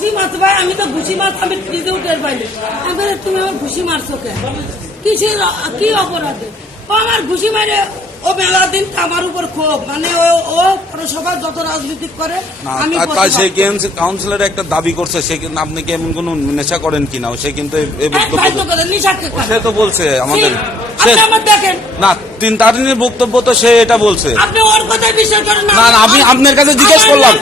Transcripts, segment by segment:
ঘুষি মাছ ভাই আমি তো ঘুষি মাছ আমি ফ্রিজে উঠে পাইনি আমি তুমি আমার ঘুষি মারছো কেন? কিসের কি অপরাধে? আমার ঘুষি মারে ও মেলা দিন আমার উপর ক্ষোভ। মানে ও যত রাজনীতি করে আমি তাই সেই প্রতিবাদ কাউন্সিলর একটা দাবি করছে সে কিন্তু আপনি কি এমন কোন নেশা করেন কিনা? সে কিন্তু করে। সে তো বলছে আমাদের না তিন তারিণীর বক্তব্য তো সে এটা বলছে। না, না, আমি আপনার কাছে জিজ্ঞেস করলাম।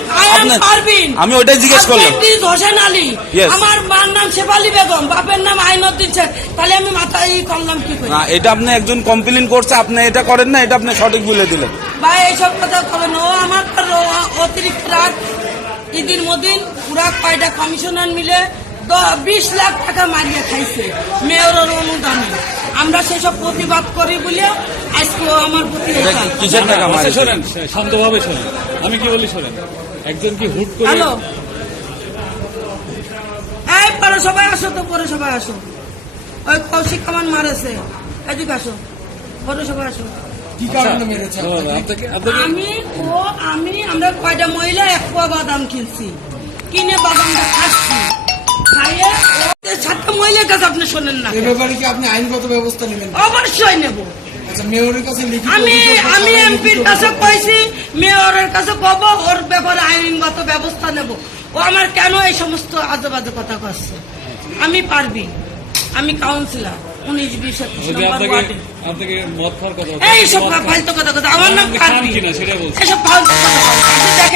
আমি ওইটাই জিজ্ঞেস করলাম। হোসেন আলী। আমার মার নাম শেফালি বেগম বাপের নাম আইনুদ্দিন তাহলে আমি মাথায় কি করে? না এটা আপনি একজন কমপ্লেন করছে আপনি এটা করেন না এটা আপনি সঠিক বলে দিলেন। ভাই এইসব কথা করেন ও আমার রো- অতিরিক্ত রাত ঈদিন মদিন পুরা কয়টা কমিশনার মিলে বিশ লাখ টাকা মারিয়ে খাইছে মেয়রের অনুদানে। আমরা সেসব প্রতিবাদ করি বলে আজকে আমার প্রতি। কিসের টাকা আচ্ছা, শোনেন শান্তভাবে শোনেন। আমি কি বলি শোনেন একজন কি হুট করে হ্যালো। এই পরে সবাই আসো তো পরে সবাই আসো। ওই কৌশিক কামান মারেছে। এদিকে আসো পরে সবাই আসো। কি কারণে মেরেছে? না, না, আপনাকে আপনাকে আমি ও আমি আমরা কয়টা মহিলা এক পোয়া বাদাম কিনছি। কিনে বাদামটা খাচ্ছি। খাইয়ে সাতটা মহিলার কাছে আপনি শোনেন না এ ব্যাপারে কি আপনি আইনগত ব্যবস্থা নেবেন? অবশ্যই নেব। আচ্ছা মেয়রের কাছে লিখিত আমি আমি এমপির কাছে কইছি মেয়রের কাছে কব ওর ব্যাপারে আইনগত ব্যবস্থা নেব। ও আমার কেন এই সমস্ত আজে বাজে কথা করছে আমি পারবি। আমি কাউন্সিলর উনিশ বিশ একুশ যদি নম্বর ওয়ার্ডে। আপনাকে মদ খাওয়ার কথা এই সব মদ খান। ফালতু কথা কথা আমার নাম এসব ফালতু কথা